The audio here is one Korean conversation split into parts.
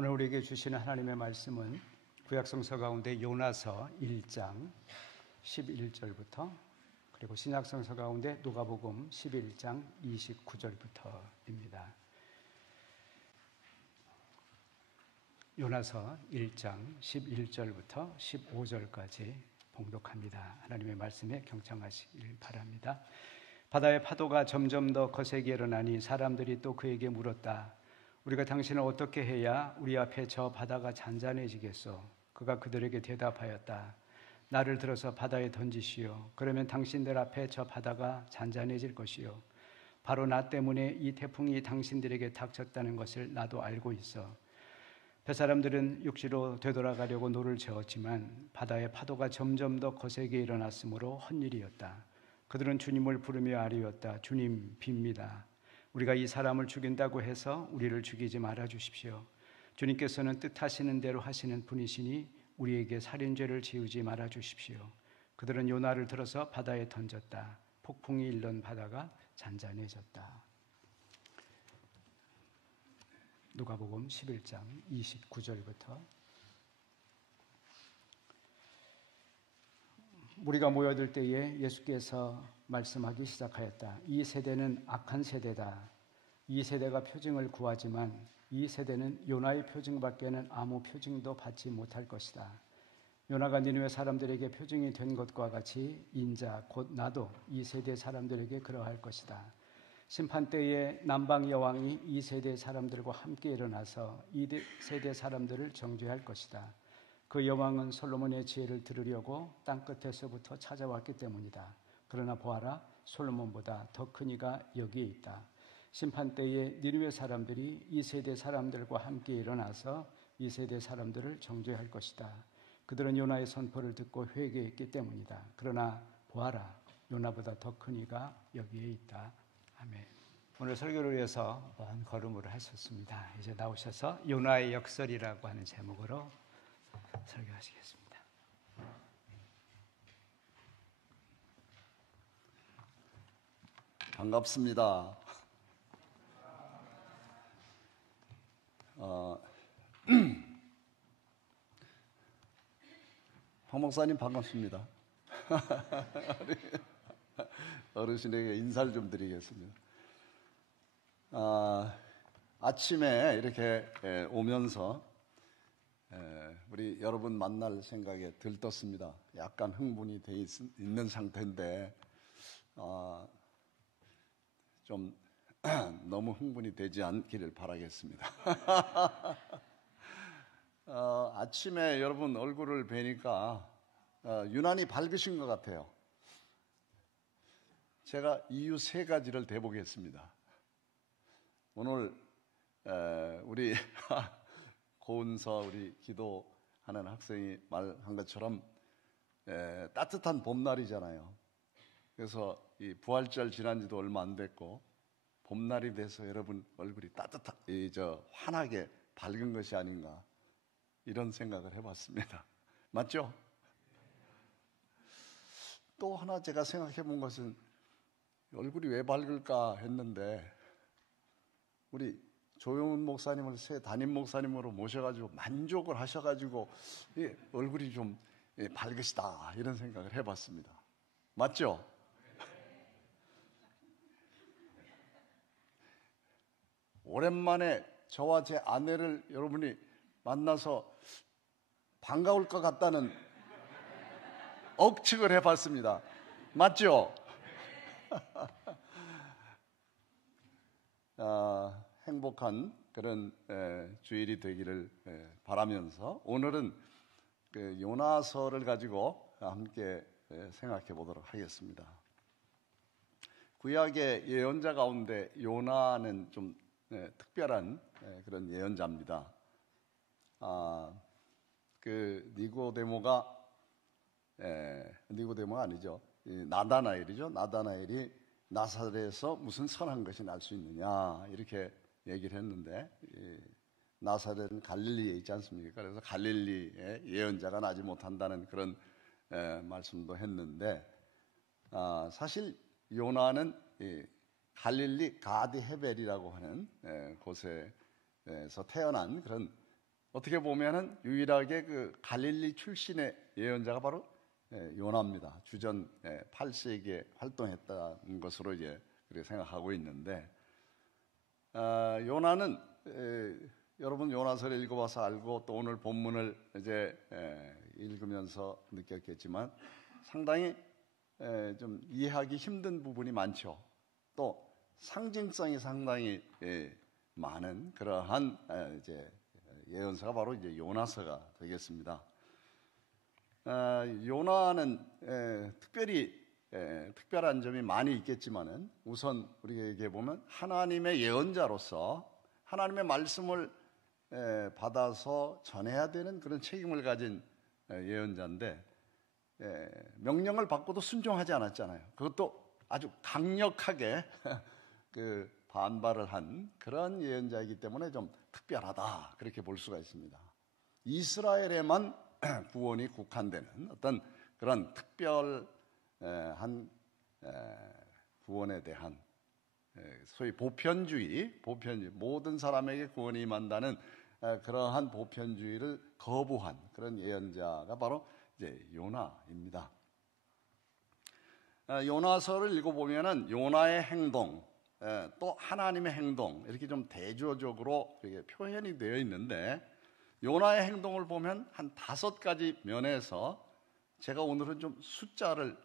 오늘 우리에게 주시는 하나님의 말씀은 구약성서 가운데 요나서 1장 11절부터 그리고 신약성서 가운데 누가복음 11장 29절부터입니다. 요나서 1장 11절부터 15절까지 봉독합니다. 하나님의 말씀에 경청하시길 바랍니다. 바다의 파도가 점점 더 거세게 일어나니 사람들이 또 그에게 물었다. 우리가 당신을 어떻게 해야 우리 앞에 저 바다가 잔잔해지겠소? 그가 그들에게 대답하였다. 나를 들어서 바다에 던지시오. 그러면 당신들 앞에 저 바다가 잔잔해질 것이요. 바로 나 때문에 이 태풍이 당신들에게 닥쳤다는 것을 나도 알고 있어. 뱃사람들은 육지로 되돌아가려고 노를 저었지만 바다의 파도가 점점 더 거세게 일어났으므로 헛일이었다. 그들은 주님을 부르며 아뢰었다. 주님, 빕니다. 우리가 이 사람을 죽인다고 해서 우리를 죽이지 말아 주십시오. 주님께서는 뜻하시는 대로 하시는 분이시니 우리에게 살인죄를 지우지 말아 주십시오. 그들은 요나를 들어서 바다에 던졌다. 폭풍이 일던 바다가 잔잔해졌다. 누가복음 11장 29절부터 우리가 모여들 때에 예수께서 말씀하기 시작하였다. 이 세대는 악한 세대다. 이 세대가 표징을 구하지만 이 세대는 요나의 표징밖에는 아무 표징도 받지 못할 것이다. 요나가 니느웨 사람들에게 표징이 된 것과 같이 인자 곧 나도 이 세대 사람들에게 그러할 것이다. 심판 때에 남방 여왕이 이 세대 사람들과 함께 일어나서 이 세대 사람들을 정죄할 것이다. 그 여왕은 솔로몬의 지혜를 들으려고 땅끝에서부터 찾아왔기 때문이다. 그러나 보아라, 솔로몬보다 더 큰 이가 여기에 있다. 심판 때에 니느웨 사람들이 이 세대 사람들과 함께 일어나서 이 세대 사람들을 정죄할 것이다. 그들은 요나의 선포를 듣고 회개했기 때문이다. 그러나 보아라, 요나보다 더 큰 이가 여기에 있다. 아멘. 오늘 설교를 위해서 먼 걸음을 하셨습니다. 이제 나오셔서 요나의 역설이라고 하는 제목으로 설교하시겠습니다. 반갑습니다. 박 목사님 반갑습니다. 어르신에게 인사를 좀 드리겠습니다. 아침에 이렇게 오면서 우리 여러분 만날 생각에 들떴습니다. 약간 흥분이 돼 있는 상태인데 좀 너무 흥분이 되지 않기를 바라겠습니다. 아침에 여러분 얼굴을 뵈니까 유난히 밝으신 것 같아요. 제가 이유 3가지를 대보겠습니다. 오늘 우리 고은서 우리 기도하는 학생이 말한 것처럼 따뜻한 봄날이잖아요. 그래서 이 부활절 지난 지도 얼마 안 됐고 봄날이 돼서 여러분 얼굴이 환하게 밝은 것이 아닌가 이런 생각을 해봤습니다. 맞죠? 또 하나 제가 생각해 본 것은 얼굴이 왜 밝을까 했는데 우리 조용훈 목사님을 새 담임 목사님으로 모셔가지고 만족을 하셔가지고 얼굴이 좀 밝으시다 이런 생각을 해봤습니다. 맞죠? 오랜만에 저와 제 아내를 여러분이 만나서 반가울 것 같다는 억측을 해봤습니다. 맞죠? 행복한 그런 주일이 되기를 바라면서 오늘은 그 요나서를 가지고 함께 생각해 보도록 하겠습니다. 구약의 예언자 가운데 요나는 좀 특별한 그런 예언자입니다. 그 니고데모가 아니죠. 나다나엘이죠. 나다나엘이 나사렛에서 무슨 선한 것이 날 수 있느냐 이렇게 얘기를 했는데 나사렛은 갈릴리에 있지 않습니까? 그래서 갈릴리에 예언자가 나지 못한다는 그런 말씀도 했는데 사실 요나는 갈릴리 가디 헤벨이라고 하는 곳에서 태어난 그런 어떻게 보면은 유일하게 그 갈릴리 출신의 예언자가 바로 요나입니다. 주전 8세기에 활동했다는 것으로 이제 그렇게 생각하고 있는데, 요나는 여러분 요나서를 읽어봐서 알고 또 오늘 본문을 이제 읽으면서 느꼈겠지만 상당히 좀 이해하기 힘든 부분이 많죠. 또 상징성이 상당히 많은 그러한 이제 예언서가 바로 이제 요나서가 되겠습니다. 요나는 특별한 점이 많이 있겠지만은 우선 우리에게 보면 하나님의 예언자로서 하나님의 말씀을 받아서 전해야 되는 그런 책임을 가진 예언자인데, 명령을 받고도 순종하지 않았잖아요. 그것도 아주 강력하게 그 반발을 한 그런 예언자이기 때문에 좀 특별하다, 그렇게 볼 수가 있습니다. 이스라엘에만 구원이 국한되는 어떤 그런 특별한 구원에 대한 소위 보편주의, 모든 사람에게 구원이 임한다는 그러한 보편주의를 거부한 그런 예언자가 바로 이제 요나입니다. 요나서를 읽어보면은 요나의 행동, 또 하나님의 행동, 이렇게 좀 대조적으로 이렇게 표현이 되어 있는데, 요나의 행동을 보면 한 5가지 면에서 제가 오늘은 좀 숫자를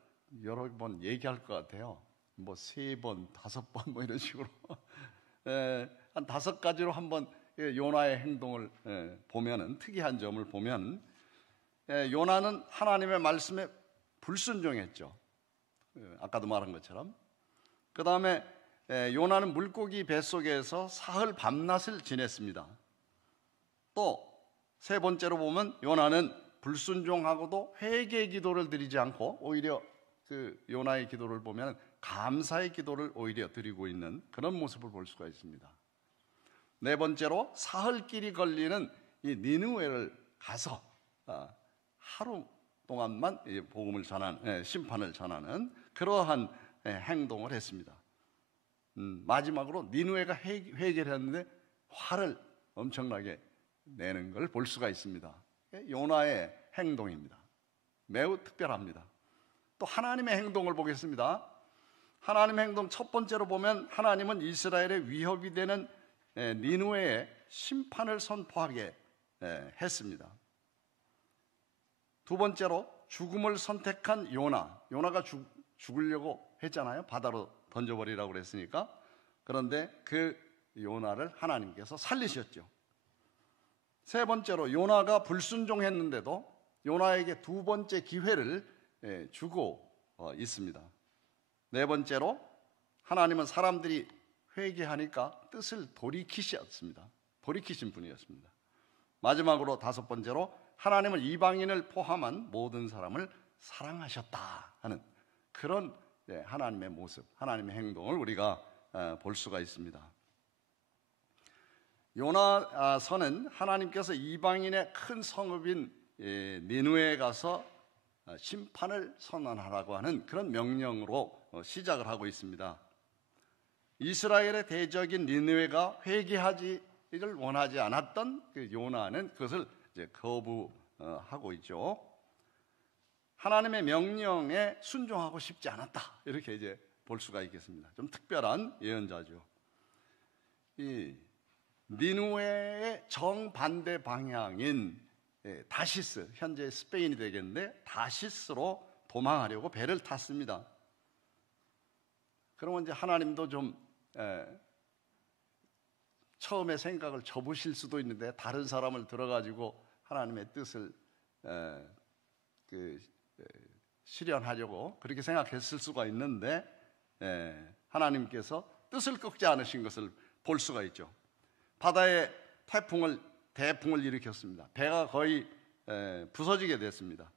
여러 번 얘기할 것 같아요. 뭐 3번, 5번 뭐 이런 식으로 한 5가지로 한번 요나의 행동을 보면은, 특이한 점을 보면 요나는 하나님의 말씀에 불순종했죠. 아까도 말한 것처럼. 그 다음에 요나는 물고기 뱃속에서 사흘 밤낮을 지냈습니다. 또 3번째로 보면 요나는 불순종하고도 회개의 기도를 드리지 않고 오히려 그 요나의 기도를 보면 감사의 기도를 오히려 드리고 있는 그런 모습을 볼 수가 있습니다. 4번째로 사흘길이 걸리는 이 니느웨를 가서 하루 동안만 복음을 전하는, 심판을 전하는 그러한 행동을 했습니다. 마지막으로 니느웨가 회개를 했는데 화를 엄청나게 내는 걸 볼 수가 있습니다. 요나의 행동입니다. 매우 특별합니다. 또 하나님의 행동을 보겠습니다. 하나님의 행동 첫 번째로 보면 하나님은 이스라엘의 위협이 되는 니느웨의 심판을 선포하게 했습니다. 2번째로 죽음을 선택한 요나가 죽으려고 했잖아요. 바다로 던져버리라고 그랬으니까. 그런데 그 요나를 하나님께서 살리셨죠. 3번째로 요나가 불순종했는데도 요나에게 2번째 기회를 주고 있습니다. 4번째로 하나님은 사람들이 회개하니까 뜻을 돌이키신 분이었습니다. 마지막으로 5번째로 하나님은 이방인을 포함한 모든 사람을 사랑하셨다 하는 그런 하나님의 모습, 하나님의 행동을 우리가 볼 수가 있습니다. 요나서는 하나님께서 이방인의 큰 성읍인 니느웨에 가서 심판을 선언하라고 하는 그런 명령으로 시작을 하고 있습니다. 이스라엘의 대적인 니느웨가 회개하기를 원하지 않았던 그 요나는 그것을 이제 거부하고 있죠. 하나님의 명령에 순종하고 싶지 않았다, 이렇게 이제 볼 수가 있겠습니다. 좀 특별한 예언자죠. 이 니느웨의 정반대 방향인 다시스, 현재 스페인이 되겠는데 다시스로 도망하려고 배를 탔습니다. 그러면 이제 하나님도 좀 처음에 생각을 접으실 수도 있는데 다른 사람을 들어가지고 하나님의 뜻을 실현하려고 그렇게 생각했을 수가 있는데, 하나님께서 뜻을 꺾지 않으신 것을 볼 수가 있죠. 바다에 대풍을 일으켰습니다. 배가 거의 부서지게 됐습니다.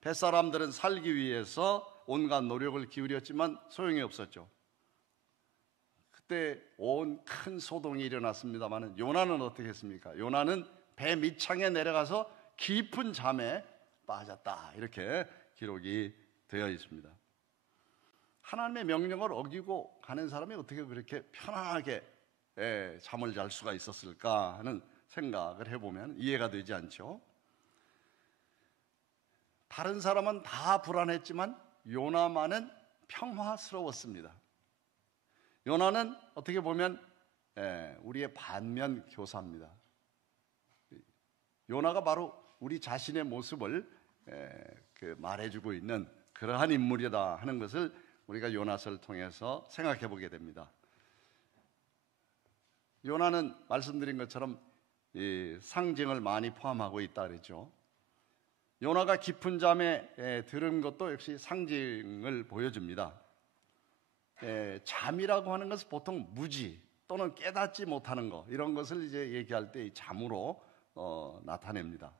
뱃사람들은 살기 위해서 온갖 노력을 기울였지만 소용이 없었죠. 그때 온 큰 소동이 일어났습니다만 요나는 어떻게 했습니까? 요나는 배 밑창에 내려가서 깊은 잠에 빠졌다, 이렇게 기록이 되어 있습니다. 하나님의 명령을 어기고 가는 사람이 어떻게 그렇게 편안하게 잠을 잘 수가 있었을까 하는 생각을 해보면 이해가 되지 않죠. 다른 사람은 다 불안했지만 요나만은 평화스러웠습니다. 요나는 어떻게 보면 우리의 반면 교사입니다. 요나가 바로 우리 자신의 모습을 말해주고 있는 그러한 인물이다 하는 것을 우리가 요나서를 통해서 생각해 보게 됩니다. 요나는 말씀드린 것처럼 이 상징을 많이 포함하고 있다 그랬죠. 요나가 깊은 잠에 들은 것도 역시 상징을 보여줍니다. 잠이라고 하는 것은 보통 무지 또는 깨닫지 못하는 것, 이런 것을 이제 얘기할 때 잠으로 나타냅니다.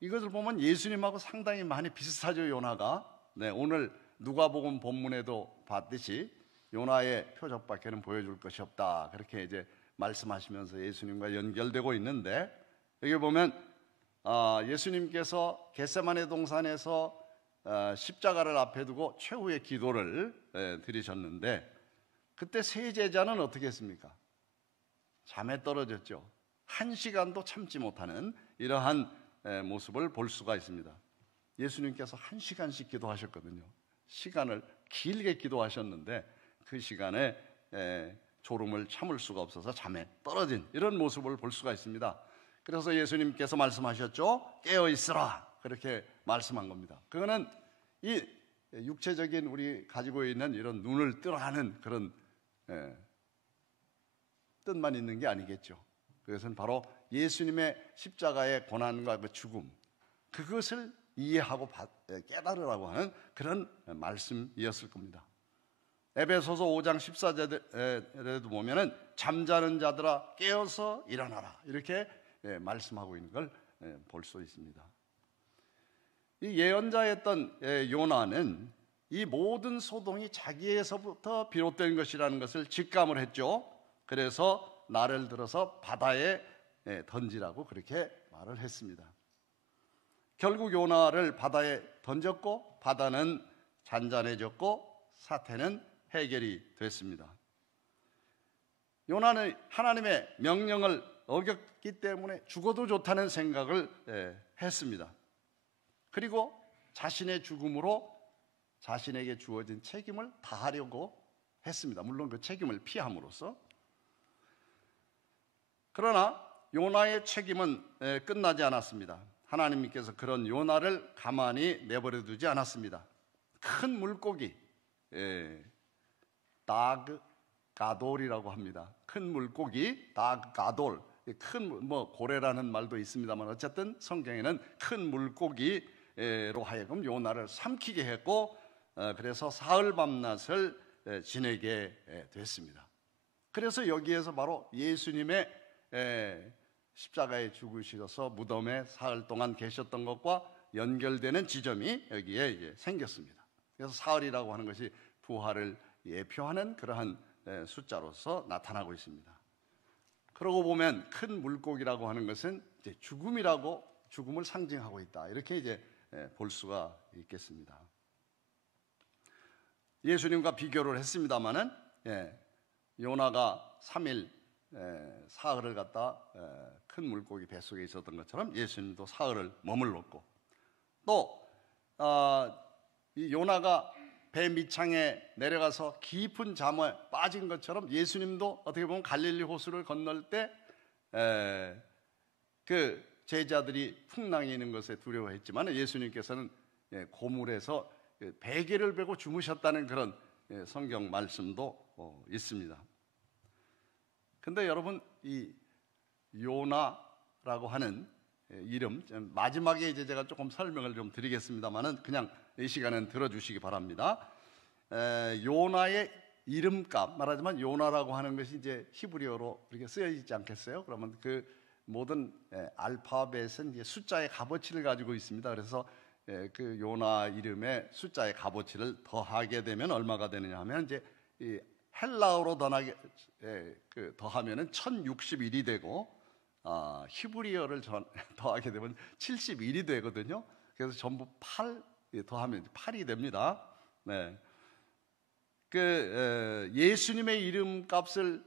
이것을 보면 예수님하고 상당히 많이 비슷하죠. 요나가 오늘 누가복음 본문에도 봤듯이 요나의 표적밖에는 보여줄 것이 없다, 그렇게 이제 말씀하시면서 예수님과 연결되고 있는데, 여기 보면 예수님께서 겟세마네 동산에서 십자가를 앞에 두고 최후의 기도를 드리셨는데, 그때 세 제자는 어떻게 했습니까? 잠에 떨어졌죠. 1시간도 참지 못하는 이러한 모습을 볼 수가 있습니다. 예수님께서 1시간씩 기도하셨거든요. 시간을 길게 기도하셨는데 그 시간에 졸음을 참을 수가 없어서 잠에 떨어진 이런 모습을 볼 수가 있습니다. 그래서 예수님께서 말씀하셨죠. 깨어 있으라, 그렇게 말씀한 겁니다. 그거는 이 육체적인 우리 가지고 있는 이런 눈을 뜨라 하는 그런 뜻만 있는 게 아니겠죠. 그것은 바로 예수님의 십자가의 고난과 그 죽음, 그것을 이해하고 깨달으라고 하는 그런 말씀이었을 겁니다. 에베소서 5장 14절에도 보면은 잠자는 자들아 깨어서 일어나라, 이렇게 말씀하고 있는 걸 볼 수 있습니다. 이 예언자였던 요나는 이 모든 소동이 자기에서부터 비롯된 것이라는 것을 직감을 했죠. 그래서 나를 들어서 바다에 던지라고 그렇게 말을 했습니다. 결국 요나를 바다에 던졌고 바다는 잔잔해졌고 사태는 해결이 됐습니다. 요나는 하나님의 명령을 어겼기 때문에 죽어도 좋다는 생각을 했습니다. 그리고 자신의 죽음으로 자신에게 주어진 책임을 다하려고 했습니다. 물론 그 책임을 피함으로써. 그러나 요나의 책임은 끝나지 않았습니다. 하나님께서 그런 요나를 가만히 내버려 두지 않았습니다. 큰 물고기, 다그 가돌이라고 합니다. 큰 물고기, 다그 가돌, 큰 고래라는 말도 있습니다만 어쨌든 성경에는 큰 물고기로 하여금 요나를 삼키게 했고, 그래서 사흘 밤낮을 지내게 됐습니다. 그래서 여기에서 바로 예수님의 십자가에 죽으셔서 무덤에 사흘 동안 계셨던 것과 연결되는 지점이 여기에 이제 생겼습니다. 그래서 사흘이라고 하는 것이 부활을 예표하는 그러한 숫자로서 나타나고 있습니다. 그러고 보면 큰 물고기라고 하는 것은 이제 죽음을 상징하고 있다, 이렇게 이제 볼 수가 있겠습니다. 예수님과 비교를 했습니다마는 요나가 3일 사흘을 갖다 큰 물고기 뱃속에 있었던 것처럼 예수님도 사흘을 머물렀고, 또 이 요나가 배 밑창에 내려가서 깊은 잠에 빠진 것처럼 예수님도 어떻게 보면 갈릴리 호수를 건널 때 그 제자들이 풍랑이 있는 것에 두려워했지만 예수님께서는 고물에서 베개를 베고 주무셨다는 그런 성경 말씀도 있습니다. 근데 여러분, 이 요나라고 하는 이름, 마지막에 이제 제가 조금 설명을 좀 드리겠습니다만은 그냥 이 시간엔 들어주시기 바랍니다. 요나의 이름값, 말하자면 요나라고 하는 것이 이제 히브리어로 이렇게 쓰여 있지 않겠어요? 그러면 그 모든 알파벳은 이제 숫자의 값어치를 가지고 있습니다. 그래서 그 요나 이름의 숫자의 값어치를 더하게 되면 얼마가 되느냐 하면 이제 이 헬라어로 더하면은 1061이 되고 히브리어를 더하게 되면 71이 되거든요. 그래서 전부 8 더하면 8이 됩니다. 네. 예수님의 이름값을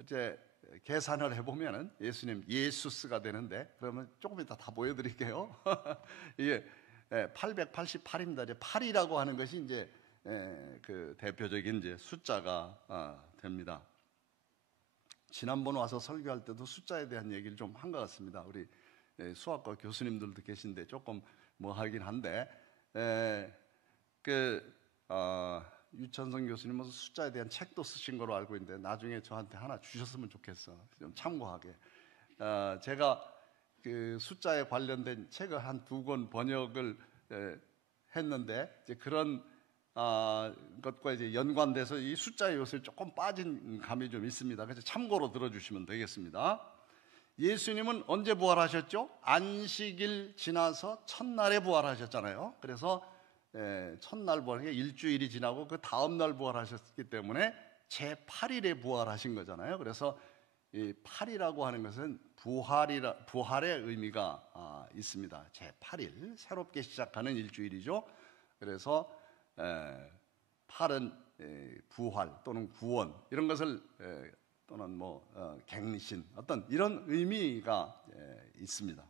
이제 계산을 해보면은 예수님 예수스가 되는데, 그러면 조금 이따 다 보여드릴게요. 이게 888입니다. 이제 8이라고 하는 것이 이제 그 대표적인 이제 숫자가 됩니다. 지난번 와서 설교할 때도 숫자에 대한 얘기를 좀 한 것 같습니다. 우리 수학과 교수님들도 계신데 조금 뭐 하긴 한데, 유천성 교수님은 숫자에 대한 책도 쓰신 걸로 알고 있는데 나중에 저한테 하나 주셨으면 좋겠어. 좀 참고하게. 제가 그 숫자에 관련된 책을 한 2권 번역을 했는데, 이제 그런 것과 이제 연관돼서 이 숫자의 요소에 조금 빠진 감이 좀 있습니다. 그래서 참고로 들어주시면 되겠습니다. 예수님은 언제 부활하셨죠? 안식일 지나서 첫날에 부활하셨잖아요. 그래서 첫날 부활, 일주일이 지나고 그 다음 날 부활하셨기 때문에 제8일에 부활하신 거잖아요. 그래서 이 8이라고 하는 것은 부활의 의미가 있습니다. 제8일, 새롭게 시작하는 일주일이죠. 그래서 8은 부활 또는 구원, 이런 것을 또는 갱신, 어떤 이런 의미가 있습니다.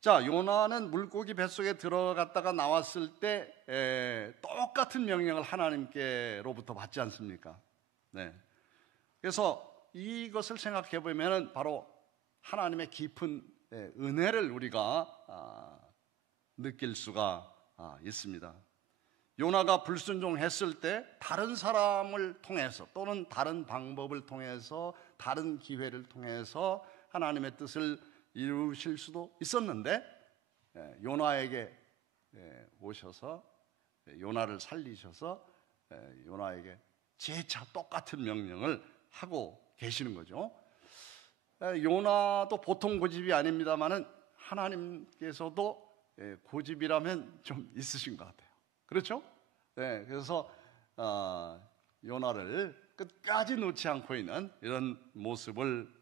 자, 요나는 물고기 뱃속에 들어갔다가 나왔을 때 똑같은 명령을 하나님께로부터 받지 않습니까? 네. 그래서 이것을 생각해 보면 바로 하나님의 깊은 은혜를 우리가 느낄 수가 있습니다. 요나가 불순종했을 때 다른 사람을 통해서 또는 다른 방법을 통해서 다른 기회를 통해서 하나님의 뜻을 이루실 수도 있었는데, 요나에게 오셔서 요나를 살리셔서 요나에게 재차 똑같은 명령을 하고 계시는 거죠. 요나도 보통 고집이 아닙니다만은 하나님께서도 고집이라면 좀 있으신 것 같아요. 그렇죠? 네, 그래서 요나를 끝까지 놓지 않고 있는 이런 모습을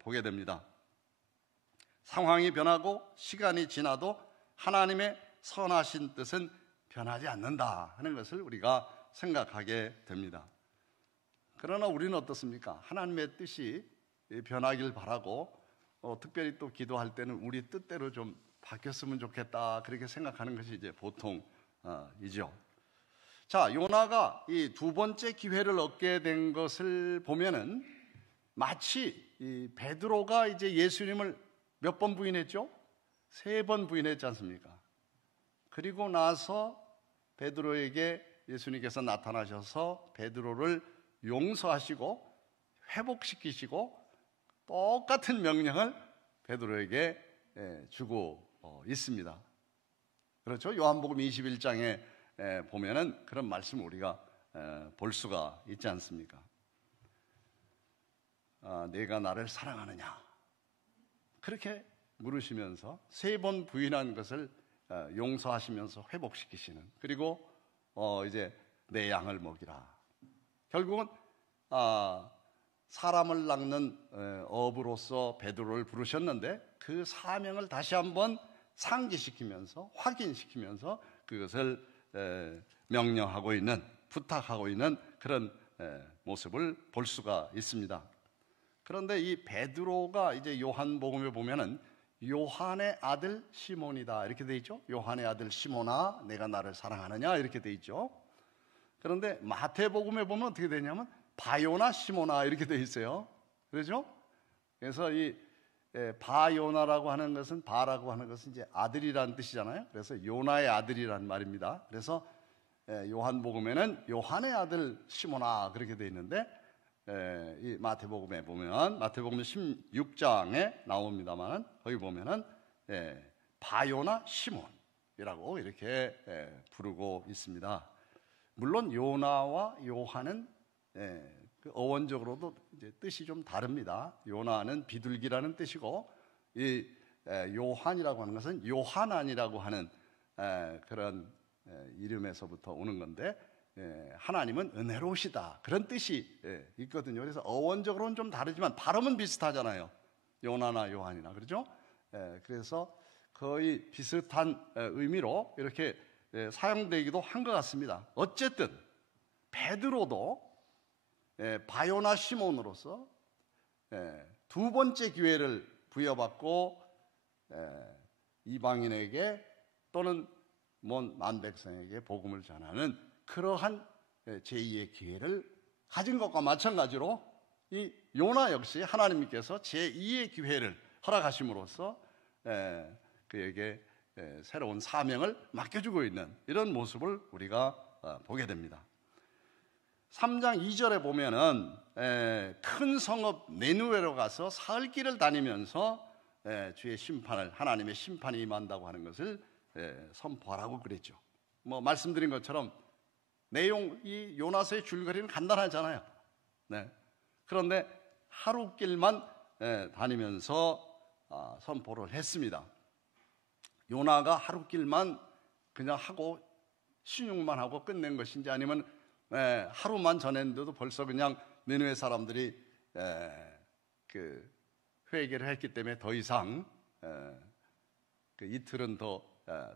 보게 됩니다. 상황이 변하고 시간이 지나도 하나님의 선하신 뜻은 변하지 않는다 하는 것을 우리가 생각하게 됩니다. 그러나 우리는 어떻습니까? 하나님의 뜻이 변하길 바라고 특별히 또 기도할 때는 우리 뜻대로 좀 바뀌었으면 좋겠다, 그렇게 생각하는 것이 이제 보통이죠. 자, 요나가 이 2번째 기회를 얻게 된 것을 보면은 마치 이 베드로가 이제 예수님을 몇 번 부인했죠? 3번 부인했지 않습니까? 그리고 나서 베드로에게 예수님께서 나타나셔서 베드로를 용서하시고 회복시키시고 똑같은 명령을 베드로에게 주고 있습니다. 그렇죠? 요한복음 21장에 보면은 그런 말씀을 우리가 볼 수가 있지 않습니까? 내가 나를 사랑하느냐? 그렇게 물으시면서 3번 부인한 것을 용서하시면서 회복시키시는, 그리고 이제 내 양을 먹이라. 결국은 사람을 낚는 어부로서 베드로를 부르셨는데 그 사명을 다시 한번 상기시키면서 확인시키면서 그것을 명령하고 있는, 부탁하고 있는 그런 모습을 볼 수가 있습니다. 그런데 이 베드로가 이제 요한복음에 보면은 요한의 아들 시몬이다 이렇게 돼 있죠. 요한의 아들 시몬아, 내가 나를 사랑하느냐 이렇게 돼 있죠. 그런데 마태복음에 보면 어떻게 되냐면 바요나 시몬아 이렇게 돼 있어요. 그렇죠? 그래서 이 바요나라고 하는 것은, 바라고 하는 것은 이제 아들이라는 뜻이잖아요. 그래서 요나의 아들이란 말입니다. 그래서 요한복음에는 요한의 아들 시몬아 그렇게 돼 있는데, 이 마태복음에 보면 마태복음 16장에 나옵니다만 거기 보면은 바요나 시몬이라고 이렇게 부르고 있습니다. 물론 요나와 요한은 그 어원적으로도 이제 뜻이 좀 다릅니다. 요나는 비둘기라는 뜻이고 이 요한이라고 하는 것은 요하난이라고 하는 그런 이름에서부터 오는 건데, 하나님은 은혜로우시다 그런 뜻이 있거든요. 그래서 어원적으로는 좀 다르지만 발음은 비슷하잖아요. 요나나 요한이나, 그렇죠? 그래서 거의 비슷한 의미로 이렇게 사용되기도 한 것 같습니다. 어쨌든 베드로도 바요나 시몬으로서 두 번째 기회를 부여받고 이방인에게 또는 먼 백성에게 복음을 전하는 그러한 제2의 기회를 가진 것과 마찬가지로 이 요나 역시 하나님께서 제2의 기회를 허락하심으로써 그에게 새로운 사명을 맡겨주고 있는 이런 모습을 우리가 보게 됩니다. 3장 2절에 보면은 큰 성읍 니느웨로 가서 사흘 길을 다니면서 주의 심판을, 하나님의 심판이 임한다고 하는 것을 선포하라고 그랬죠. 뭐 말씀드린 것처럼 이 요나서의 줄거리는 간단하잖아요. 그런데 하루 길만 다니면서 선포를 했습니다. 요나가 하루 길만 그냥 하고 신용만 하고 끝낸 것인지, 아니면 하루만 전했는데도 벌써 그냥 니느웨 사람들이 그 회개를 했기 때문에 더 이상 그 이틀은 더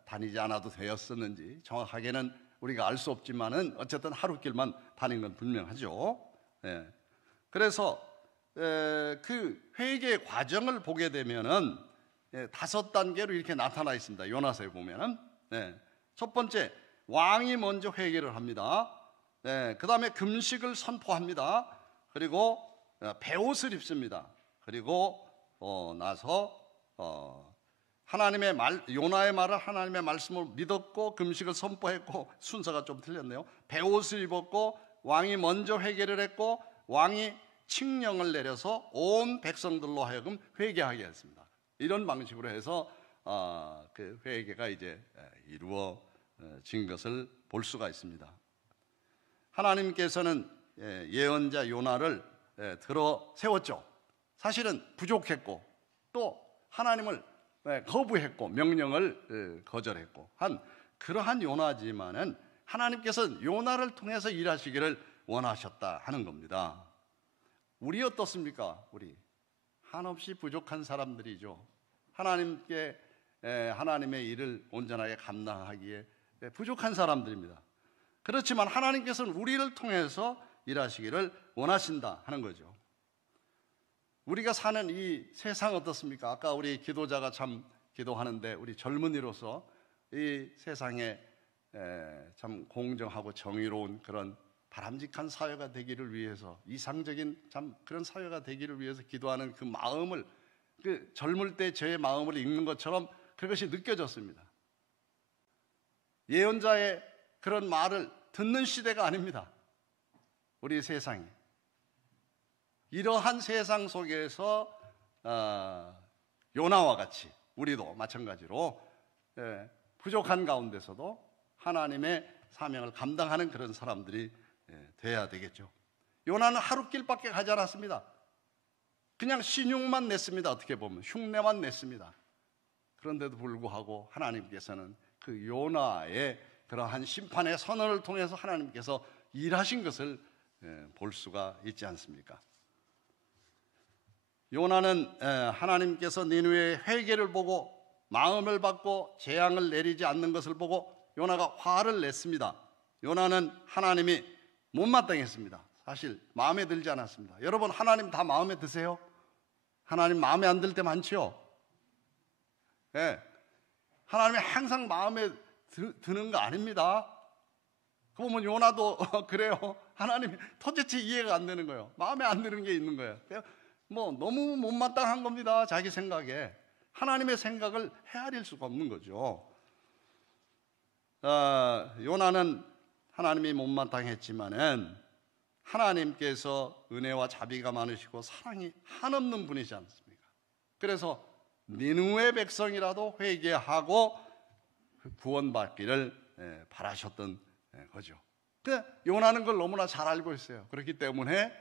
다니지 않아도 되었었는지 정확하게는 우리가 알 수 없지만은 어쨌든 하루 길만 다닌 건 분명하죠. 그래서 그 회개 과정을 보게 되면은 5단계로 이렇게 나타나 있습니다. 요나서에 보면은 첫 번째, 왕이 먼저 회개를 합니다. 그 다음에 금식을 선포합니다. 그리고 베옷을 입습니다. 그리고 나서 하나님의 요나의 말을, 하나님의 말씀을 믿었고 금식을 선포했고, 순서가 좀 틀렸네요. 베옷을 입었고 왕이 먼저 회개를 했고 왕이 칙령을 내려서 온 백성들로 하여금 회개하게 했습니다. 이런 방식으로 해서 그 회개가 이제 이루어진 것을 볼 수가 있습니다. 하나님께서는 예언자 요나를 들어 세웠죠. 사실은 부족했고 또 하나님을 거부했고 명령을 거절했고 한 그러한 요나지만은 하나님께서는 요나를 통해서 일하시기를 원하셨다 하는 겁니다. 우리 어떻습니까? 우리 한없이 부족한 사람들이죠. 하나님께 하나님의 일을 온전하게 감당하기에 부족한 사람들입니다. 그렇지만 하나님께서는 우리를 통해서 일하시기를 원하신다 하는 거죠. 우리가 사는 이 세상 어떻습니까? 아까 우리 기도자가 참 기도하는데 우리 젊은이로서 이 세상에 참 공정하고 정의로운 그런 바람직한 사회가 되기를 위해서, 이상적인 참 그런 사회가 되기를 위해서 기도하는 그 마음을, 그 젊을 때 저의 마음을 읽는 것처럼 그것이 느껴졌습니다. 예언자의 그런 말을 듣는 시대가 아닙니다. 우리 세상이. 이러한 세상 속에서 요나와 같이 우리도 마찬가지로 부족한 가운데서도 하나님의 사명을 감당하는 그런 사람들이 돼야 되겠죠. 요나는 하루 길밖에 가지 않았습니다. 그냥 신용만 냈습니다. 어떻게 보면 흉내만 냈습니다. 그런데도 불구하고 하나님께서는 그 요나의 그러한 심판의 선언을 통해서 하나님께서 일하신 것을 볼 수가 있지 않습니까? 요나는 하나님께서 니느웨의 회개를 보고 마음을 받고 재앙을 내리지 않는 것을 보고 요나가 화를 냈습니다. 요나는 하나님이 못마땅했습니다. 사실 마음에 들지 않았습니다. 여러분, 하나님 다 마음에 드세요? 하나님 마음에 안 들 때 많죠? 하나님이 항상 마음에 드는 거 아닙니다. 그 보면 요나도 그래요. 하나님이 도대체 이해가 안 되는 거예요. 마음에 안 드는 게 있는 거예요. 뭐 너무 못마땅한 겁니다. 자기 생각에. 하나님의 생각을 헤아릴 수가 없는 거죠. 요나는 하나님이 못마땅했지만은 하나님께서 은혜와 자비가 많으시고 사랑이 한없는 분이지 않습니까? 그래서 니느웨 백성이라도 회개하고 구원받기를 바라셨던 거죠. 요나는 그걸 너무나 잘 알고 있어요. 그렇기 때문에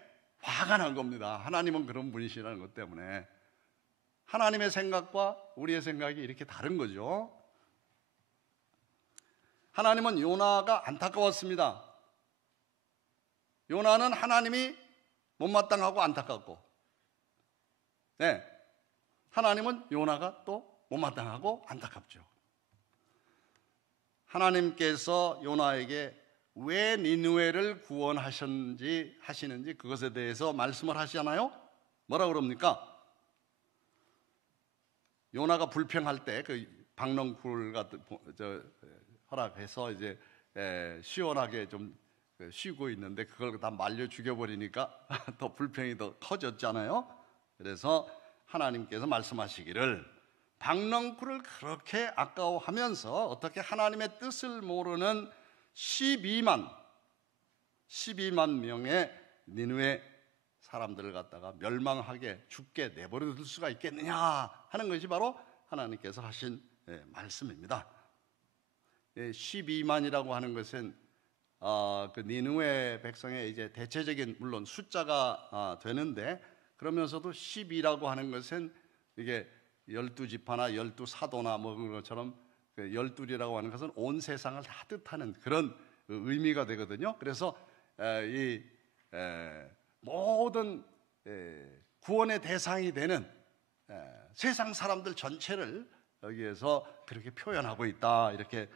화가 난 겁니다. 하나님은 그런 분이시라는 것 때문에. 하나님의 생각과 우리의 생각이 이렇게 다른 거죠. 하나님은 요나가 안타까웠습니다. 요나는 하나님이 못마땅하고 안타깝고, 하나님은 요나가 또 못마땅하고 안타깝죠. 하나님께서 요나에게 왜 니느웨를 구원하시는지 그것에 대해서 말씀을 하시잖아요. 뭐라 그럽니까? 요나가 불평할 때 그 박넝쿨 같은 허락해서 이제 시원하게 좀 쉬고 있는데 그걸 다 말려 죽여버리니까 더 불평이 더 커졌잖아요. 그래서 하나님께서 말씀하시기를 박넝쿨을 그렇게 아까워하면서 어떻게 하나님의 뜻을 모르는 12만 명의 니느웨 사람들을 갖다가 멸망하게 죽게 내버려 둘 수가 있겠느냐 하는 것이 바로 하나님께서 하신 말씀입니다. 12만이라고 하는 것은 그 니느웨 백성의 이제 대체적인 물론 숫자가 되는데, 그러면서도 12라고 하는 것은 이게 12지파나 12사도나 뭐 그런 것처럼 12이라고 하는 것은 온 세상을 다 뜻하는 그런 의미가 되거든요. 그래서 이 모든 구원의 대상이 되는 세상 사람들 전체를 여기에서 그렇게 표현하고 있다, 이렇게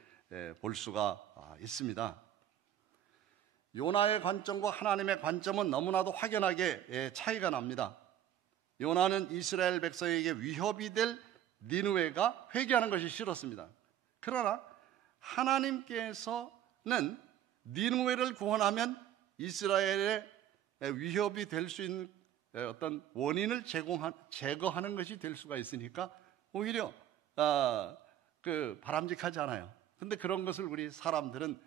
볼 수가 있습니다. 요나의 관점과 하나님의 관점은 너무나도 확연하게 차이가 납니다. 요나는 이스라엘 백성에게 위협이 될 니느웨가 회개하는 것이 싫었습니다. 그러나 하나님께서는 니느웨를 구원하면 이스라엘의 위협이 될 수 있는 어떤 원인을 제거하는 것이 될 수가 있으니까 오히려 바람직하지 않아요. 그런데 그런 것을 우리 사람들은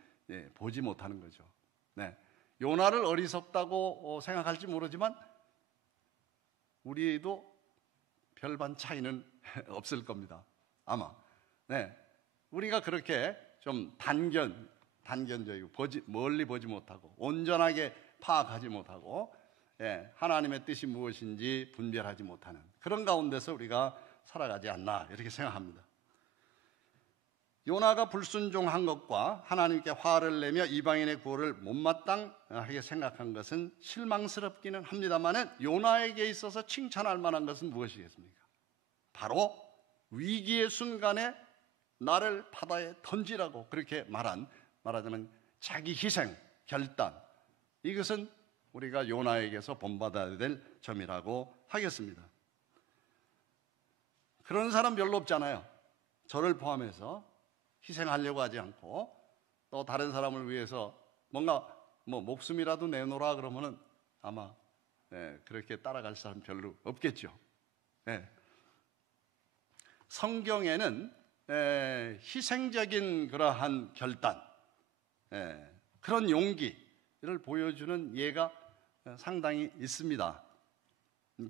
보지 못하는 거죠. 요나를 어리석다고 생각할지 모르지만 우리도 별반 차이는 없을 겁니다. 아마. 우리가 그렇게 좀 단견적이고 멀리 보지 못하고 온전하게 파악하지 못하고 하나님의 뜻이 무엇인지 분별하지 못하는 그런 가운데서 우리가 살아가지 않나, 이렇게 생각합니다. 요나가 불순종한 것과 하나님께 화를 내며 이방인의 구호를 못마땅하게 생각한 것은 실망스럽기는 합니다만, 요나에게 있어서 칭찬할 만한 것은 무엇이겠습니까? 바로 위기의 순간에 나를 바다에 던지라고 그렇게 말하자면 자기 희생, 결단, 이것은 우리가 요나에게서 본받아야 될 점이라고 하겠습니다. 그런 사람 별로 없잖아요. 저를 포함해서 희생하려고 하지 않고 또 다른 사람을 위해서 뭔가 목숨이라도 내놓으라 그러면은 아마 그렇게 따라갈 사람 별로 없겠죠. 성경에는 희생적인 그러한 결단, 그런 용기를 보여주는 예가 상당히 있습니다.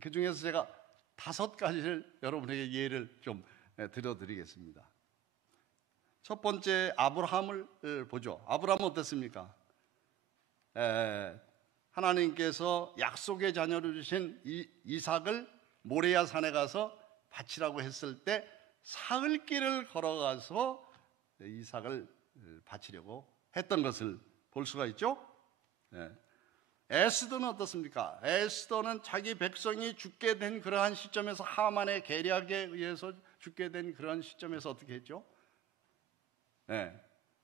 그 중에서 제가 5가지를 여러분에게 예를 좀 들어드리겠습니다. 첫 번째, 아브라함을 보죠. 아브라함은 어땠습니까? 하나님께서 약속의 자녀를 주신 이삭을 모레아 산에 가서 바치라고 했을 때 사흘 길을 걸어가서 이삭을 바치려고 했던 것을 볼 수가 있죠. 에스더는 어떻습니까? 에스더는 자기 백성이 죽게 된 그러한 시점에서, 하만의 계략에 의해서 죽게 된 그러한 시점에서 어떻게 했죠?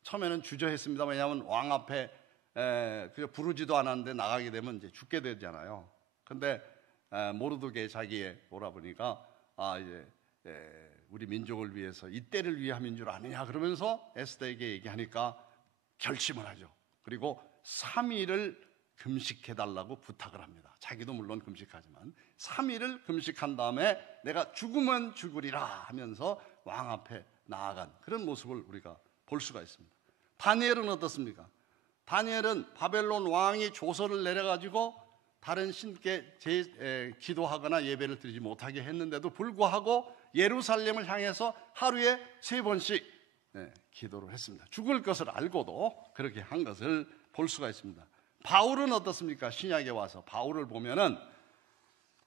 처음에는 주저했습니다. 왜냐하면 왕 앞에 그저 부르지도 않았는데 나가게 되면 이제 죽게 되잖아요. 근데 모르드게 자기의 오라버니가 이제 우리 민족을 위해서 이때를 위함인 줄 아느냐 그러면서 에스더에게 얘기하니까 결심을 하죠. 그리고 3일을 금식해달라고 부탁을 합니다. 자기도 물론 금식하지만 3일을 금식한 다음에 내가 죽으면 죽으리라 하면서 왕 앞에 나아간 그런 모습을 우리가 볼 수가 있습니다. 다니엘은 어떻습니까? 다니엘은 바벨론 왕이 조서를 내려가지고 다른 신께 기도하거나 예배를 드리지 못하게 했는데도 불구하고 예루살렘을 향해서 하루에 3번씩 기도를 했습니다. 죽을 것을 알고도 그렇게 한 것을 볼 수가 있습니다. 바울은 어떻습니까? 신약에 와서 바울을 보면은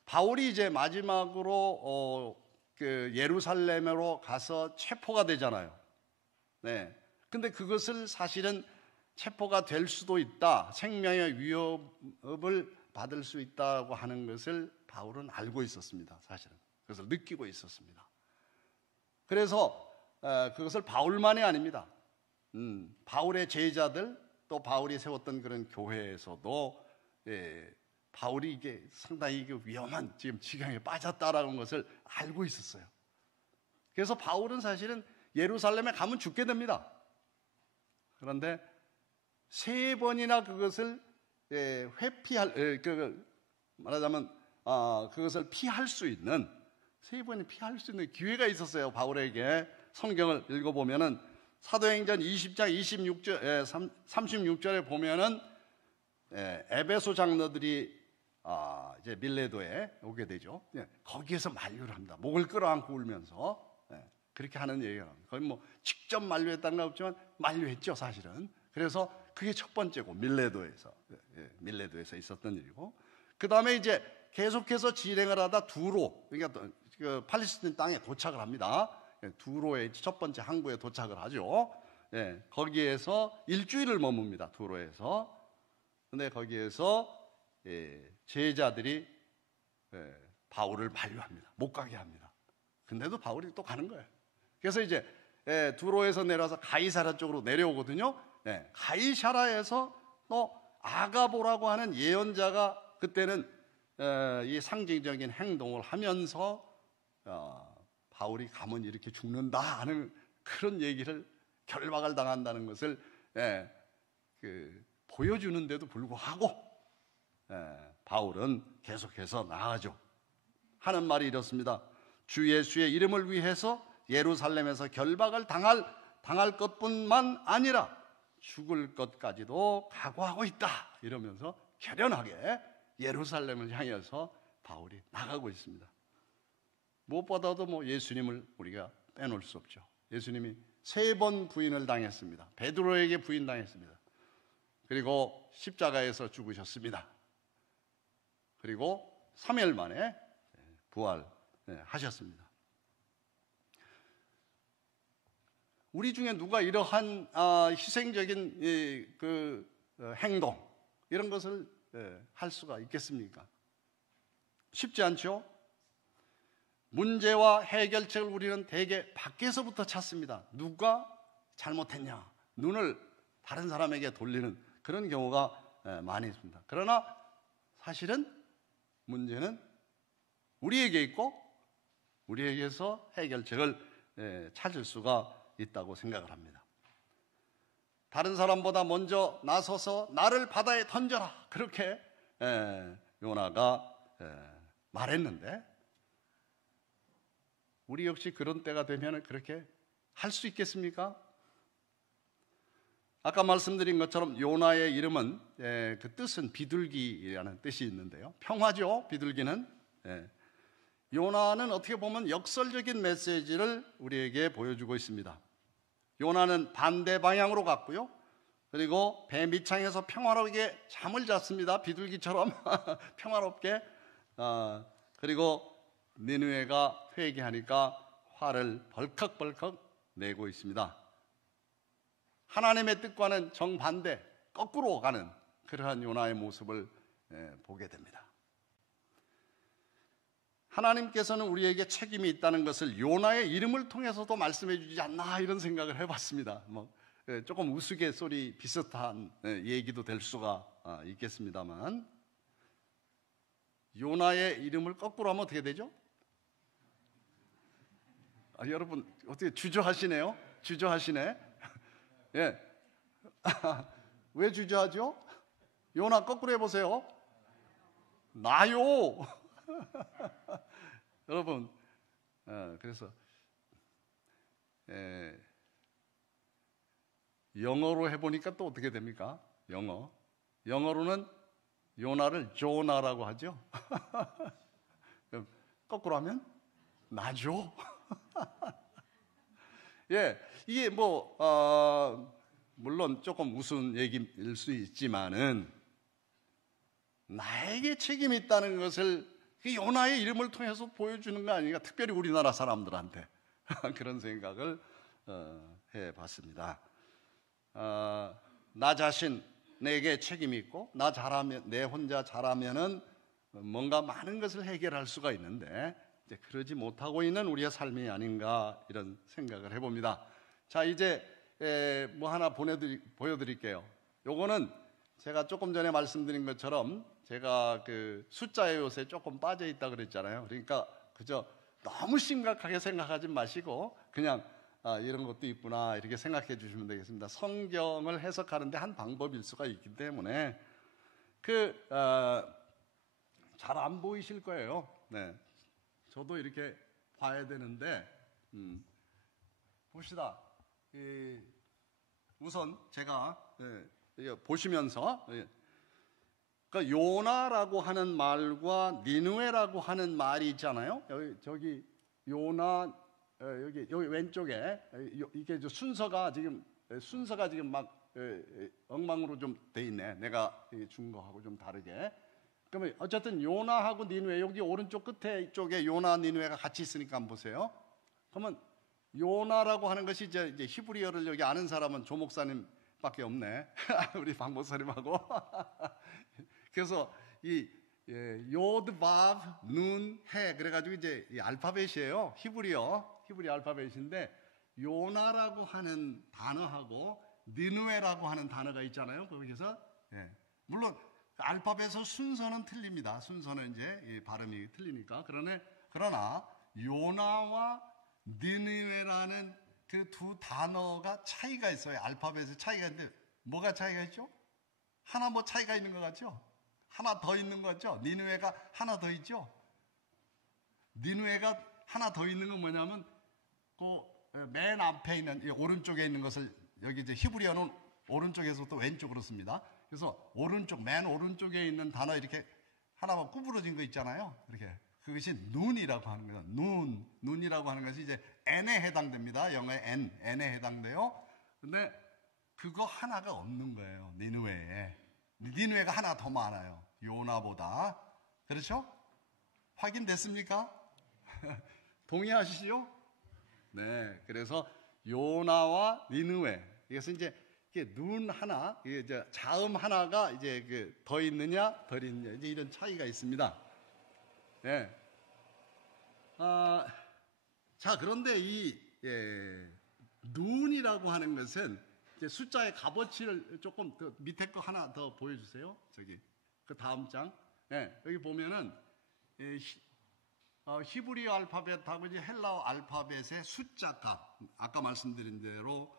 바울이 이제 마지막으로 그 예루살렘으로 가서 체포가 되잖아요. 근데 그것을 사실은 체포가 될 수도 있다, 생명의 위협을 받을 수 있다고 하는 것을 바울은 알고 있었습니다. 사실은 그것을 느끼고 있었습니다. 그래서 그것을 바울만이 아닙니다. 바울의 제자들, 또 바울이 세웠던 그런 교회에서도 바울이 이게 상당히 위험한 지금 지경에 빠졌다라는 것을 알고 있었어요. 그래서 바울은 사실은 예루살렘에 가면 죽게 됩니다. 그런데 3번이나 그것을 말하자면 그것을 피할 수 있는 3번이 피할 수 있는 기회가 있었어요. 바울에게. 성경을 읽어보면은 사도행전 20장 36절에 보면은 에베소 장로들이 이제 밀레도에 오게 되죠. 거기에서 만류를 합니다. 목을 끌어안고 울면서 그렇게 하는 얘기가 나옵니다. 거의 뭐 직접 만류했다는 건 없지만 만류했죠, 사실은. 그래서 그게 첫 번째고 밀레도에서 있었던 일이고, 그 다음에 이제 계속해서 진행을 하다 두로, 그러니까 그 팔레스타인 땅에 도착을 합니다. 두로의 첫 번째 항구에 도착을 하죠. 거기에서 일주일을 머뭅니다. 두로에서. 근데 거기에서 제자들이 바울을 만류합니다. 못 가게 합니다. 근데도 바울이 또 가는 거예요. 그래서 이제 두로에서 내려와서 가이사랴 쪽으로 내려오거든요. 가이사랴에서 또 아가보라고 하는 예언자가 그때는 이 상징적인 행동을 하면서 바울이 가면 이렇게 죽는다 하는 그런 얘기를, 결박을 당한다는 것을 보여주는데도 불구하고 바울은 계속해서 나아가죠. 하는 말이 이렇습니다. 주 예수의 이름을 위해서 예루살렘에서 결박을 당할 것뿐만 아니라 죽을 것까지도 각오하고 있다, 이러면서 결연하게 예루살렘을 향해서 바울이 나가고 있습니다. 무엇보다도 뭐 예수님을 우리가 빼놓을 수 없죠. 예수님이 3번 부인을 당했습니다. 베드로에게 부인당했습니다. 그리고 십자가에서 죽으셨습니다. 그리고 3일 만에 부활하셨습니다. 우리 중에 누가 이러한 희생적인 행동, 이런 것을 할 수가 있겠습니까? 쉽지 않죠? 문제와 해결책을 우리는 대개 밖에서부터 찾습니다. 누가 잘못했냐, 눈을 다른 사람에게 돌리는 그런 경우가 많이 있습니다. 그러나 사실은 문제는 우리에게 있고 우리에게서 해결책을 찾을 수가 있다고 생각을 합니다. 다른 사람보다 먼저 나서서 나를 바다에 던져라, 그렇게 요나가 말했는데, 우리 역시 그런 때가 되면 그렇게 할 수 있겠습니까? 아까 말씀드린 것처럼 요나의 이름은 그 뜻은 비둘기라는 뜻이 있는데요, 평화죠. 비둘기는. 요나는 어떻게 보면 역설적인 메시지를 우리에게 보여주고 있습니다. 요나는 반대 방향으로 갔고요, 그리고 배 밑창에서 평화롭게 잠을 잤습니다. 비둘기처럼 평화롭게. 그리고 니느웨가 회개하니까 화를 벌컥벌컥 내고 있습니다. 하나님의 뜻과는 정반대, 거꾸로 가는 그러한 요나의 모습을 보게 됩니다. 하나님께서는 우리에게 책임이 있다는 것을 요나의 이름을 통해서도 말씀해 주지 않나, 이런 생각을 해봤습니다. 조금 우스갯소리 비슷한 얘기도 될 수가 있겠습니다만, 요나의 이름을 거꾸로 하면 어떻게 되죠? 여러분 어떻게 주저하시네요? 주저하시네. 예. 왜 주저하죠? 요나 거꾸로 해보세요. 나요. 여러분, 그래서 영어로 해보니까 또 어떻게 됩니까? 영어로는 요나를 조나라고 하죠. 거꾸로 하면 나죠. 예, 이게 물론 조금 우스운 얘기일 수 있지만은 나에게 책임이 있다는 것을 그 요나의 이름을 통해서 보여주는 거 아닌가, 특별히 우리나라 사람들한테 그런 생각을 해봤습니다. 나 자신, 내게 책임이 있고 나 잘하면, 내 혼자 잘하면은 뭔가 많은 것을 해결할 수가 있는데 이제 그러지 못하고 있는 우리의 삶이 아닌가, 이런 생각을 해봅니다. 자, 이제 하나 보여드릴게요. 요거는 제가 조금 전에 말씀드린 것처럼 제가 그 숫자에 요새 조금 빠져 있다 그랬잖아요. 그러니까 그저 너무 심각하게 생각하지 마시고 그냥 이런 것도 있구나 이렇게 생각해 주시면 되겠습니다. 성경을 해석하는데 한 방법일 수가 있기 때문에 잘 안 보이실 거예요. 네, 저도 이렇게 봐야 되는데 봅시다. 우선 제가 보시면서 그러니까 요나라고 하는 말과 니느웨라고 하는 말이 있잖아요. 저기 요나 여기 왼쪽에 이게 순서가 지금 막 엉망으로 좀 돼 있네. 내가 준 거하고 좀 다르게. 그러면 어쨌든 요나하고 니느웨 여기 오른쪽 끝에 쪽에 요나 니느웨가 같이 있으니까 한번 보세요. 그러면 요나라고 하는 것이 이제 히브리어를 여기 아는 사람은 조 목사님밖에 없네. 우리 박 목사님하고. 그래서 이 요드 바브 눈 해 그래가지고 이제 이 알파벳이에요. 히브리 알파벳인데 요나라고 하는 단어하고 니느웨라고 하는 단어가 있잖아요. 거기서 물론 알파벳의 순서는 틀립니다. 순서는 이제 발음이 틀리니까. 그러나 요나와 니느웨라는 그 두 단어가 차이가 있어요. 알파벳의 차이가 있는데 뭐가 차이가 있죠? 하나 뭐 차이가 있는 것 같죠? 하나 더 있는 것 같죠? 니느웨가 하나 더 있죠? 니느웨가 하나 더 있는 건 뭐냐면 맨 앞에 있는 오른쪽에 있는 것을 여기 이제 히브리어는 오른쪽에서부터 왼쪽으로 씁니다. 그래서 맨 오른쪽에 있는 단어 이렇게 하나만 구부러진 거 있잖아요. 이렇게 그것이 눈이라고 하는 거예요. 눈이라고 하는 것이 이제 n에 해당됩니다. 영어의 n에 해당돼요. 근데 그거 하나가 없는 거예요. 니느웨에. 니느웨가 하나 더 많아요. 요나보다. 그렇죠? 확인됐습니까? 동의하시죠? 네. 그래서 요나와 니느웨. 그래서 이제 이게 눈 하나, 이제 자음 하나가 이제 더 있느냐, 덜 있느냐, 이제 이런 차이가 있습니다. 네. 자, 그런데 눈이라고 하는 것은 이제 숫자의 값어치를 조금 더 밑에 거 하나 더 보여주세요. 저기 그 다음 장. 네, 여기 보면은 히브리 알파벳하고 이제 헬라어 알파벳의 숫자 값. 아까 말씀드린 대로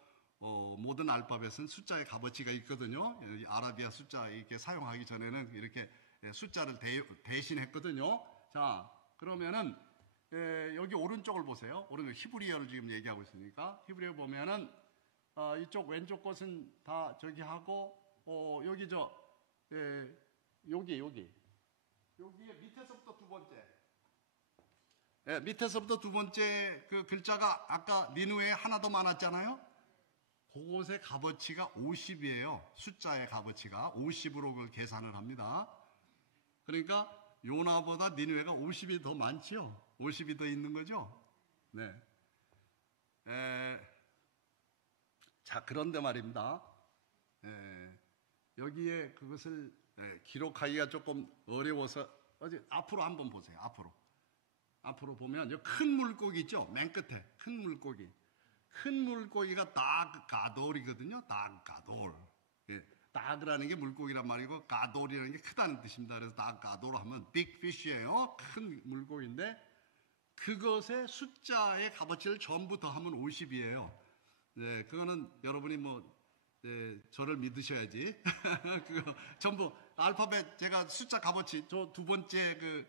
모든 알파벳은 숫자의 값어치가 있거든요. 아라비아 숫자 이렇게 사용하기 전에는 이렇게 숫자를 대신했거든요. 자, 그러면은 여기 오른쪽을 보세요. 오른쪽 히브리어를 지금 얘기하고 있으니까 히브리어 보면은 이쪽 왼쪽 것은 다 저기 하고 여기 여기에 밑에서부터 두 번째. 밑에서부터 두 번째 그 글자가 아까 니느웨에 하나 더 많았잖아요. 그곳의 값어치가 50이에요. 숫자의 값어치가 50으로 그걸 계산을 합니다. 그러니까 요나보다 니느웨가 50이 더 많지요. 50이 더 있는 거죠. 네. 자, 그런데 말입니다. 여기에 그것을 기록하기가 조금 어려워서 앞으로 한번 보세요. 앞으로 보면 여기 큰 물고기 있죠? 맨 끝에 큰 물고기. 큰 물고기가 다가돌이거든요. 다가돌. 다그라는 게 물고기란 말이고 가돌이라는 게 크다는 뜻입니다. 그래서 다가돌 하면 빅 피쉬예요. 큰 물고기인데 그것의 숫자의 값어치를 전부 더하면 50이에요. 네, 그거는 여러분이 저를 믿으셔야지. 그거 전부 알파벳 제가 숫자 값어치 저 두 번째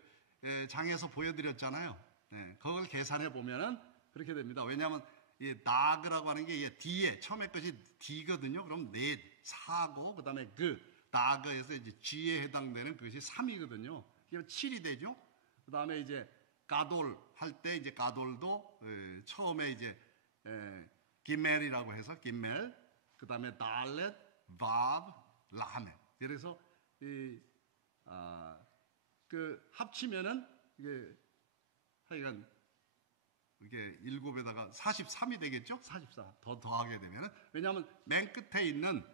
장에서 보여드렸잖아요. 네, 그걸 계산해 보면은 그렇게 됩니다. 왜냐하면 이 다그라고 하는 게 D에 처음에 것이 D거든요. 그럼 4고 그다음에 다그에서 이제 G에 해당되는 그것이 3이거든요. 그럼 7이 되죠. 그다음에 이제 가돌 할 때 이제 가돌도 처음에 이제 기멜이라고 해서 기멜, 그다음에 달렛, 바브, 라멧. 그래서 합치면은 이게 하여간 이게 7에다가 43이 되겠죠? 44. 더하게 되면은. 왜냐하면 맨 끝에 있는,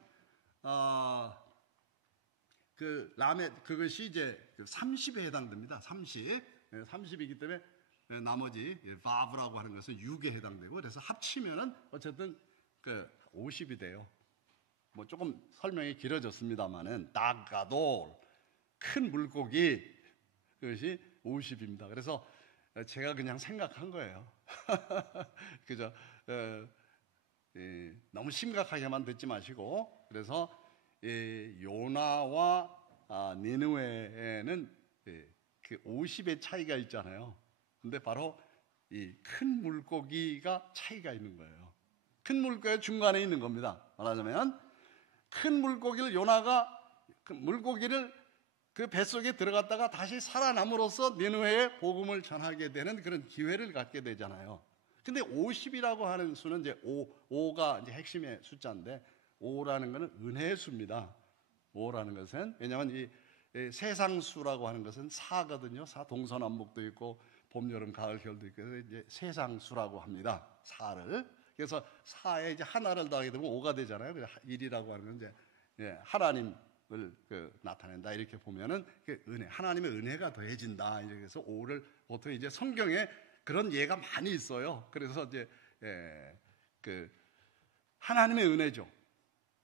라멧, 그것이 이제 30에 해당됩니다. 30. 30이기 때문에 나머지, 바브라고 하는 것은 6에 해당되고, 그래서 합치면은 어쨌든 50이 돼요. 조금 설명이 길어졌습니다만은, 다가돌. 큰 물고기, 그것이 50입니다. 그래서 제가 그냥 생각한 거예요. 그죠? 너무 심각하게만 듣지 마시고, 그래서 요나와 니느웨에는 그 50의 차이가 있잖아요. 근데 바로 이 큰 물고기가 차이가 있는 거예요. 큰 물고기가 중간에 있는 겁니다. 말하자면 큰 물고기를 요나가 그 물고기를 그 뱃속에 들어갔다가 다시 살아남으로써 니느웨에 복음을 전하게 되는 그런 기회를 갖게 되잖아요. 근데 50이라고 하는 수는 이제 5가 이제 핵심의 숫자인데 5라는 것은 은혜의 수입니다. 5라는 것은 왜냐하면 이 세상수라고 하는 것은 4거든요. 4 동서남북도 있고 봄, 여름, 가을, 겨울도 있고 그래서 이제 세상수라고 합니다. 4를. 그래서 4에 이제 하나를 더하게 되면 5가 되잖아요. 그래서 1이라고 하는 건 이제 하나님을 나타낸다 이렇게 보면은 은혜, 하나님의 은혜가 더해진다. 그래서 5를 보통 이제 성경에 그런 예가 많이 있어요. 그래서 이제 그 하나님의 은혜죠.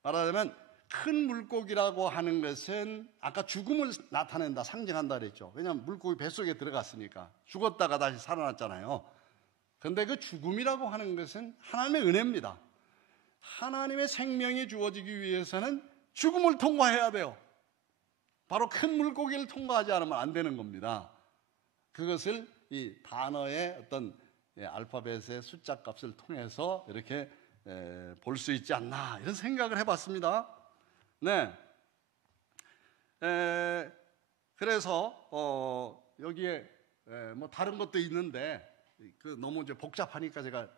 말하자면 큰 물고기라고 하는 것은 아까 죽음을 나타낸다, 상징한다 그랬죠. 왜냐하면 물고기 뱃속에 들어갔으니까 죽었다가 다시 살아났잖아요. 그런데 그 죽음이라고 하는 것은 하나님의 은혜입니다. 하나님의 생명이 주어지기 위해서는 죽음을 통과해야 돼요. 바로 큰 물고기를 통과하지 않으면 안 되는 겁니다. 그것을 이 단어의 어떤 알파벳의 숫자 값을 통해서 이렇게 볼 수 있지 않나 이런 생각을 해봤습니다. 네. 그래서 여기에 뭐 다른 것도 있는데 그 너무 이제 복잡하니까 제가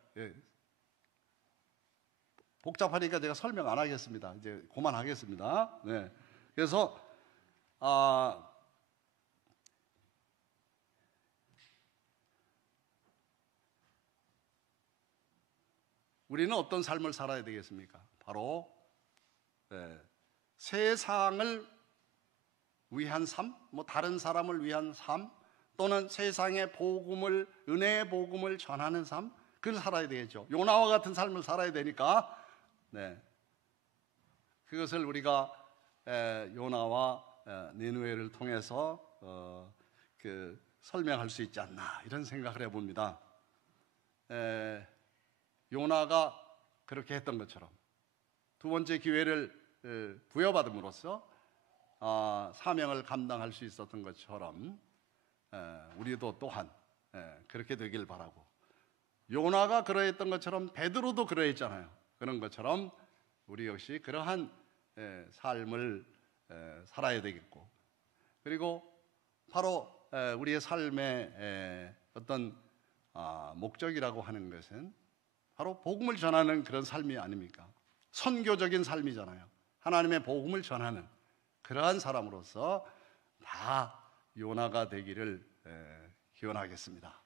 설명 안 하겠습니다. 이제 그만하겠습니다. 네. 그래서 우리는 어떤 삶을 살아야 되겠습니까? 바로 세상을 위한 삶, 뭐 다른 사람을 위한 삶, 또는 세상의 복음을, 은혜의 복음을 전하는 삶, 그걸 살아야 되겠죠. 요나와 같은 삶을 살아야 되니까, 네, 그것을 우리가 요나와 니느웨를 통해서 설명할 수 있지 않나 이런 생각을 해봅니다. 요나가 그렇게 했던 것처럼 두 번째 기회를 부여받음으로써 사명을 감당할 수 있었던 것처럼 우리도 또한 그렇게 되길 바라고, 요나가 그러했던 것처럼 베드로도 그러했잖아요. 그런 것처럼 우리 역시 그러한 삶을 살아야 되겠고, 그리고 바로 우리의 삶의 어떤 목적이라고 하는 것은 바로 복음을 전하는 그런 삶이 아닙니까? 선교적인 삶이잖아요. 하나님의 복음을 전하는 그러한 사람으로서 다 요나가 되기를 기원하겠습니다.